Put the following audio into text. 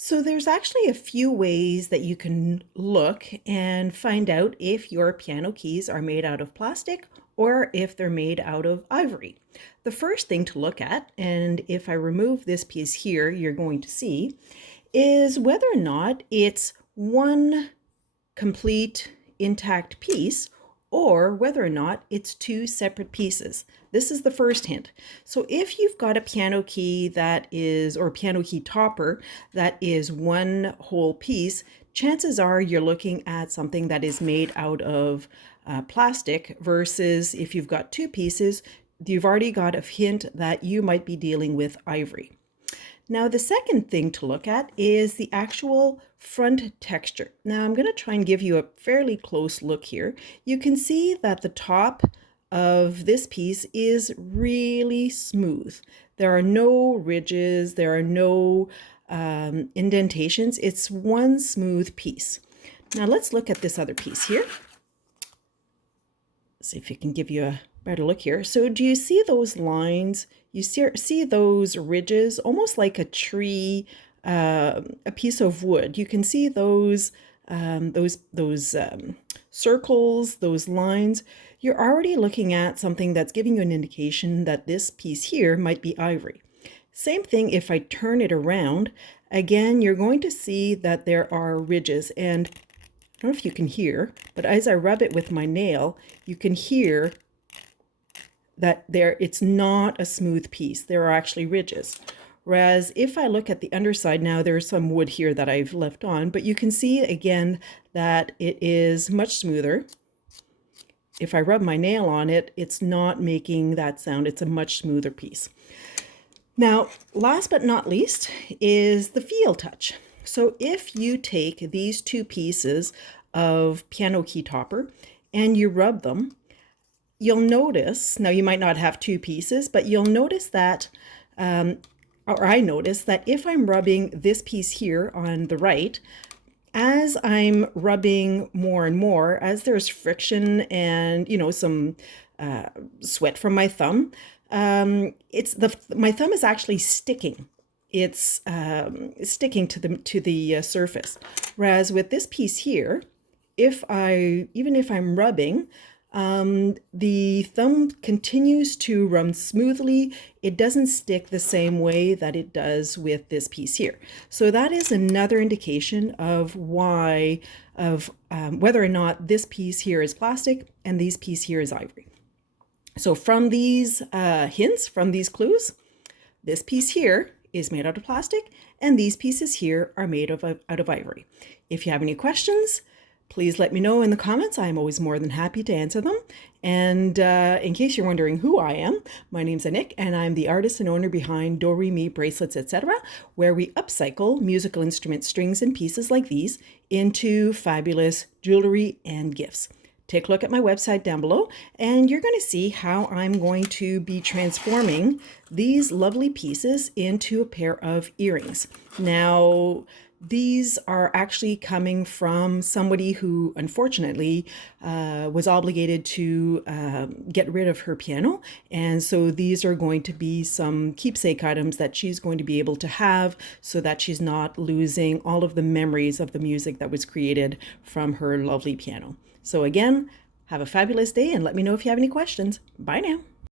So there's actually a few ways that you can look and find out if your piano keys are made out of plastic or if they're made out of ivory. The first thing to look at, and if I remove this piece here, you're going to see, is whether or not it's one complete intact piece or whether or not it's two separate pieces. This is the first hint. So if you've got a piano key or piano key topper that is one whole piece, chances are you're looking at something that is made out of plastic versus if you've got two pieces, you've already got a hint that you might be dealing with ivory. Now, the second thing to look at is the actual front texture. Now, I'm going to try and give you a fairly close look here. You can see that the top of this piece is really smooth. There are no ridges, there are no indentations. It's one smooth piece. Now, let's look at this other piece here. See if it can give you a better look here. So do you see those lines? You see those ridges, almost like a tree, a piece of wood. You can see those circles, those lines. You're already looking at something that's giving you an indication that this piece here might be ivory. Same thing if I turn it around. Again, you're going to see that there are ridges, and I don't know if you can hear, but as I rub it with my nail, you can hear that it's not a smooth piece. There are actually ridges. Whereas if I look at the underside now, there's some wood here that I've left on, but you can see again that it is much smoother. If I rub my nail on it, it's not making that sound. It's a much smoother piece. Now, last but not least is the feel touch. So if you take these two pieces of piano key topper and you rub them, you'll notice, now you might not have two pieces, but you'll notice that, or I notice that if I'm rubbing this piece here on the right, as I'm rubbing more and more, as there's friction and, some sweat from my thumb, my thumb is actually sticking. It's sticking to the surface. Whereas with this piece here, even if I'm rubbing, the thumb continues to run smoothly. It doesn't stick the same way that it does with this piece here. So that is another indication of whether or not this piece here is plastic and this piece here is ivory. So from these hints, from these clues, this piece here is made out of plastic and these pieces here are made out of ivory. If you have any questions, please let me know in the comments. I'm always more than happy to answer them. And in case you're wondering who I am, my name's Anik, and I'm the artist and owner behind Do Re Mi Bracelets, etc., where we upcycle musical instrument strings and pieces like these into fabulous jewelry and gifts. Take a look at my website down below, and you're going to see how I'm going to be transforming these lovely pieces into a pair of earrings. Now, these are actually coming from somebody who unfortunately was obligated to get rid of her piano. And so these are going to be some keepsake items that she's going to be able to have so that she's not losing all of the memories of the music that was created from her lovely piano. So again, have a fabulous day and let me know if you have any questions. Bye now.